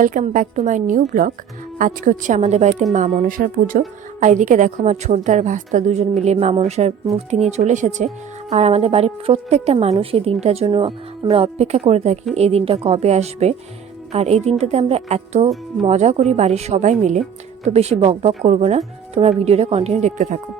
Welcome back to my new blog. আজকে হচ্ছে আমাদের বাড়িতে মা মনসার পুজো। আর এদিকে দেখো আমার ছোটদার ভাস্তা দুজন মিলে মা মনসার মূর্তি নিয়ে চলে এসেছে। আর আমাদের বাড়ির প্রত্যেকটা মানুষ এই দিনটার জন্য আমরা অপেক্ষা করে থাকি, এই দিনটা কবে আসবে। আর এই দিনটাতে আমরা এত মজা করি বাড়ির সবাই মিলে। তো বেশি বক বক করবো না, তোমরা ভিডিওটা কন্টিনিউ দেখতে থাকো।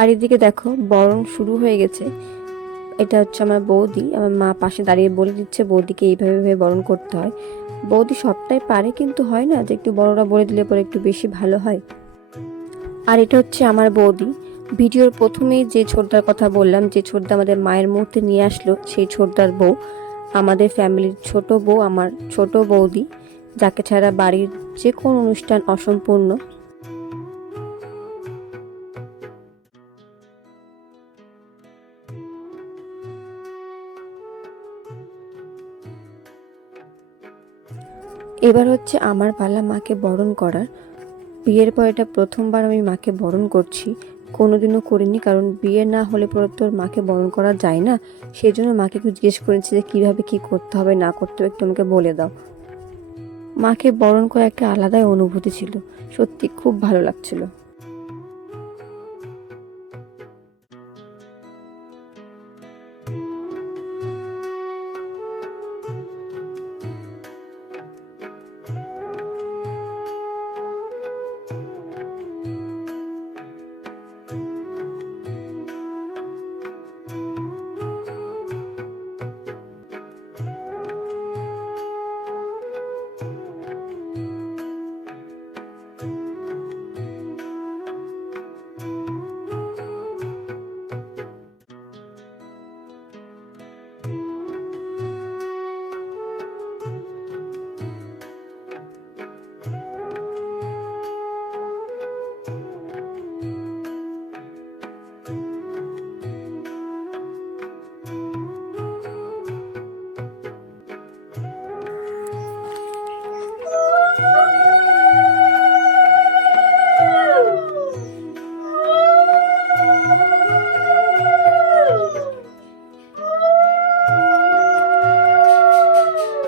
আর এদিকে দেখো বরণ শুরু হয়ে গেছে। এটা হচ্ছে আমার বৌদি, আমার মা পাশে দাঁড়িয়ে বলে দিচ্ছে বৌদিকে এইভাবে বরণ করতে হয়। বৌদি সবটাই পারে, কিন্তু হয় না যে একটু বড়রা বলে দিলে পরে একটু বেশি ভালো হয়। আর এটা হচ্ছে আমার বৌদি। ভিডিওর প্রথমেই যে ছোটদার কথা বললাম, যে ছোটদা আমাদের মায়ের মুহূর্তে নিয়ে আসলো, সেই ছোটদার বউ, আমাদের ফ্যামিলির ছোট বউ, আমার ছোট বৌদি, যাকে ছাড়া বাড়ির যে কোনো অনুষ্ঠান অসম্পূর্ণ। এবার হচ্ছে আমার পালা মাকে বরণ করার। বিয়ের পর এটা প্রথমবার আমি মাকে বরণ করছি, কোনোদিনও করিনি, কারণ বিয়ে না হলে পরে তোর মাকে বরণ করা যায় না। সেই জন্য মাকে একটু জিজ্ঞেস করেছি যে কীভাবে কী করতে হবে না করতে হবে, একটু আমাকে বলে দাও। মাকে বরণ করা একটা আলাদাই অনুভূতি ছিল, সত্যি খুব ভালো লাগছিল।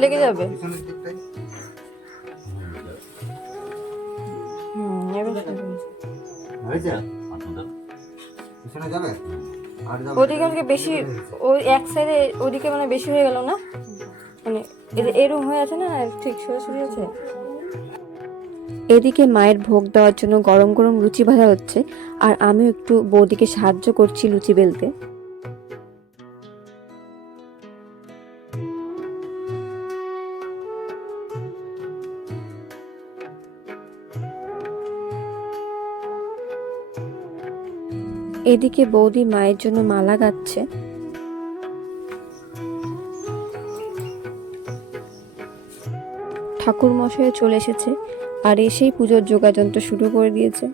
লেগে যাবে। ওদিকে আমাকে বেশি, ওই এক সাইডে ওদিকে মানে বেশি হয়ে গেল না, মানে এরকম হয়ে আছে না, ঠিক সরাসরি আছে। এদিকে মায়ের ভোগ দেওয়ার জন্য গরম গরম লুচি ভাজা হচ্ছে, আর আমিও একটু বৌদিকে সাহায্য করছি লুচি বেলতে। এদিকে বৌদি মায়ের জন্য মালা গাচ্ছে। ঠাকুর মশাই চলে এসেছে, আর এসেই পুজোর যোগাযন্ত্র শুরু করে দিয়েছে।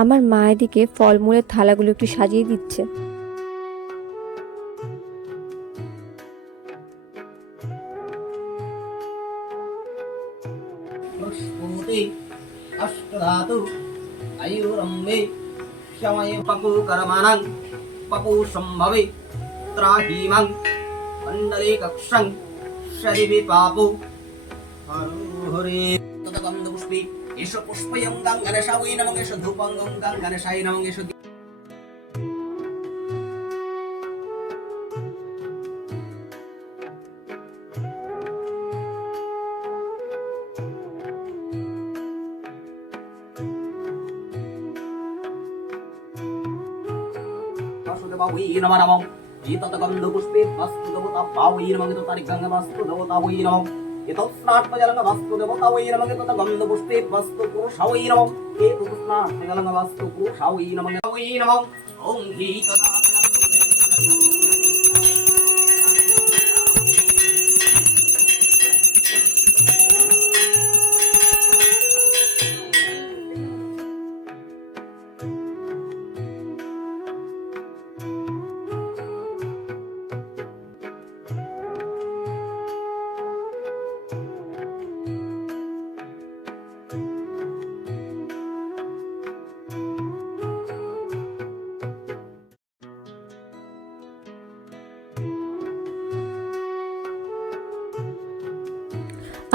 আমার মা এদিকে ফলমূলের থালাগুলো একটু সাজিয়ে দিচ্ছে। अष्टधातु आयुरम्बे शमये पपुकरमानं पपुसम्भवे त्राहीमं मण्डले कक्षं शरीरे पापो हरे तदगन्धपुष्पे एष पुष्पयं गङ्गणशावै नमः एष धूपं गङ्गणशाय नमः एष বাবুই নমঃ নমঃ এতৎ গন্ধ পুষ্পে বাস্তু দেবতা বাবুই নমঃ এতৎ তারিকাঙ্গ বাস্তু দেবতা বৈ নমঃ এতৎ স্নাট্পজলঙ্গ বাস্তু দেবতা বৈ নমঃ এতৎ গন্ধ পুষ্পে বাস্তু পুরুষাবৈ নমঃ এতৎ স্নাট্পজলঙ্গ বাস্তু পুরুষাবৈ নমঃ বৈ নমঃ ওম হি তথা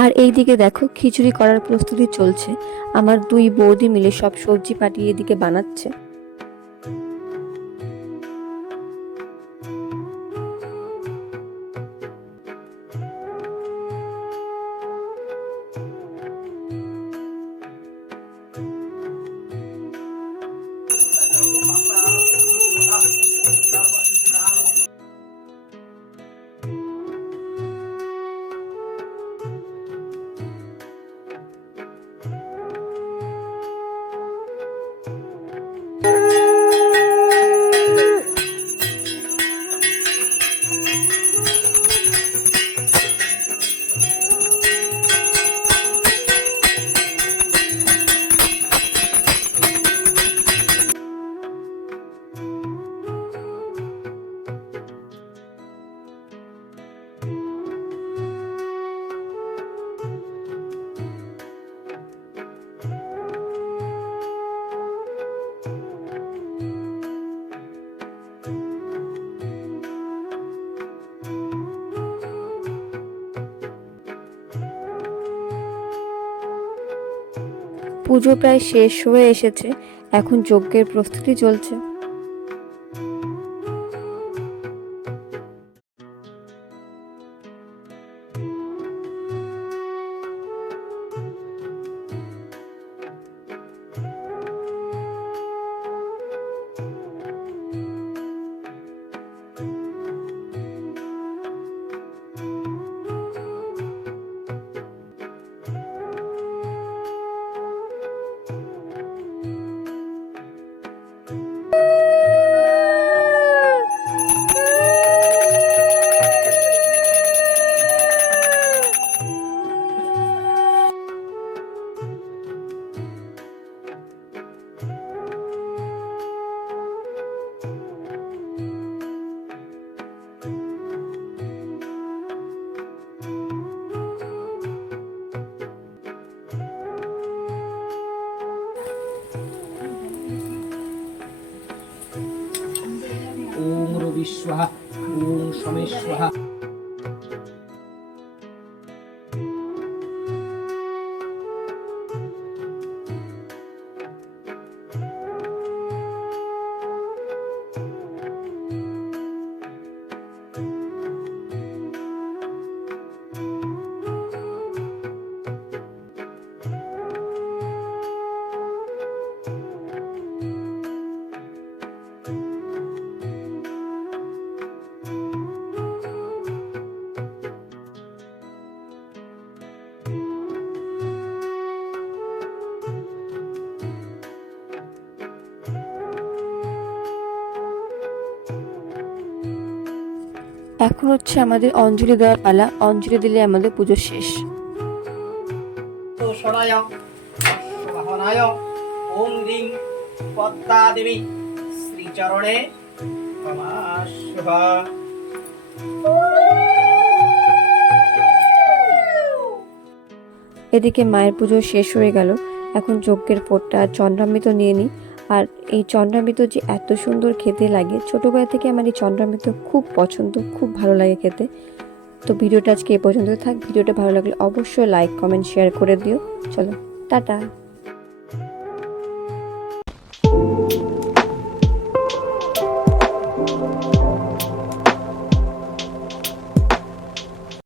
আর এইদিকে দেখো খিচুড়ি করার প্রস্তুতি চলছে। আমার দুই বৌদি মিলে সব সবজি পাঠিয়ে এদিকে বানাচ্ছে। পুজো প্রায় শেষ হয়ে এসেছে, এখন যজ্ঞের প্রস্তুতি চলছে। ওম রবি স্বাহা ওম শমে স্বাহা। এখন হচ্ছে আমাদের অঞ্জলি দেওয়ার পালা। অঞ্জলি দিলে আমাদের পুজো শেষ। তো শরণায় অশ্ববাহনায় ওম রিং পদ্মা দেবী শ্রীচরণে নমঃ শিবা। এদিকে মায়ের পুজো শেষ হয়ে গেল, এখন যজ্ঞের ফোঁটা চন্দ্রামৃত নিয়ে নিই। আর এই চন্দ্রামৃত যে এত সুন্দর খেতে লাগে, ছোটোবেলা থেকে আমার এই চন্দ্রামৃত খুব পছন্দ, খুব ভালো লাগে খেতে। তো ভিডিওটা আজকে এ পর্যন্ত থাক। ভিডিওটা ভালো লাগলে অবশ্যই লাইক কমেন্ট শেয়ার করে দিও। চলো টাটা।